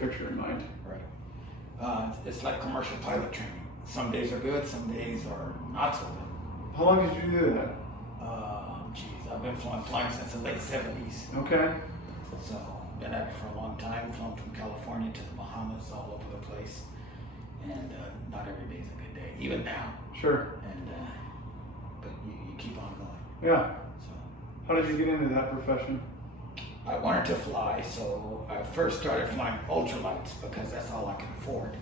picture in mind. Right. It's like commercial pilot training. Some days are good, some days are not so good. How long did you do that? I've been flying since the late 70s. Okay. So, been at it for a long time. Flown from California to the Bahamas, all over the place. And not every day is a good day, even now. Sure. And but you keep on going. Yeah. So, how did you get into that profession? I wanted to fly, so I first started flying ultralights because that's all I could afford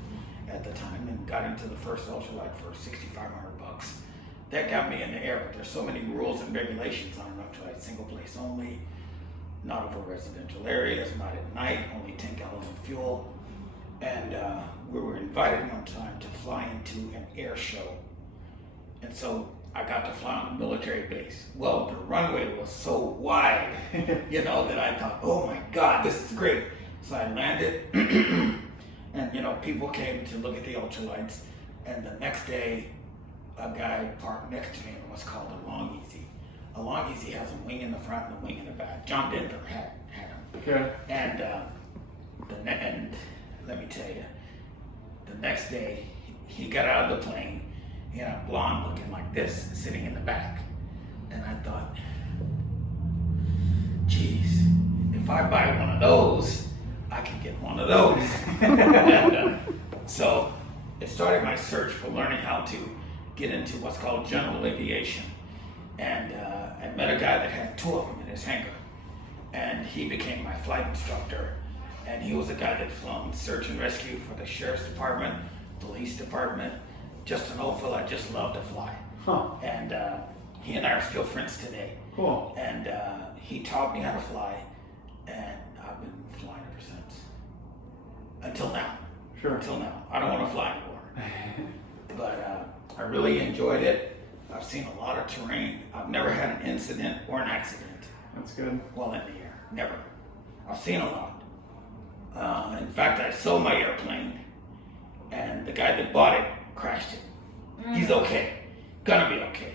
at the time, and got into the first ultralight for $6,500. That got me in the air, but there's so many rules and regulations on an ultralight: single place only, not over residential areas, not at night, only 10 gallons of fuel. And we were invited one time to fly into an air show. And so I got to fly on a military base. Well, the runway was so wide, that I thought, oh my God, this is great. So I landed and, people came to look at the ultralights. And the next day, a guy parked next to me in what's called a long easy. A long easy has a wing in the front and a wing in the back. John Denver had them. Okay. And and let me tell you, the next day he got out of the plane. He had a blonde looking like this, sitting in the back. And I thought, geez, if I buy one of those, I can get one of those. And, so it started my search for learning how to get into what's called general aviation. And I met a guy that had two of them in his hangar. And he became my flight instructor. And he was a guy that flown search and rescue for the sheriff's department, police department. Just an old fella, just loved to fly. Huh. And he and I are still friends today. Cool. And he taught me how to fly, and I've been flying ever since. Until now. Sure. Until now. I don't want to fly anymore. But I really enjoyed it. I've seen a lot of terrain. I've never had an incident or an accident That's good. while in the air. Never. I've seen a lot. In fact, I sold my airplane, and the guy that bought it crashed it. He's okay. Gonna be okay.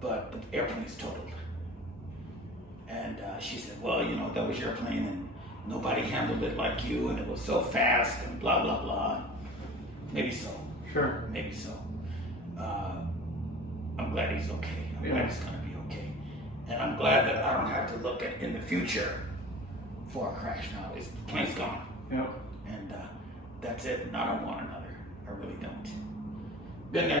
But the airplane's totaled. And she said, well, that was your plane, and nobody handled it like you, and it was so fast, and blah, blah, blah. Maybe so. Sure. Maybe so. I'm glad he's okay. I'm glad he's gonna be okay. And I'm glad that I don't have to look at in the future for a crash now. The plane's gone. Yep. And that's it. And I don't want another. I really don't. Been there.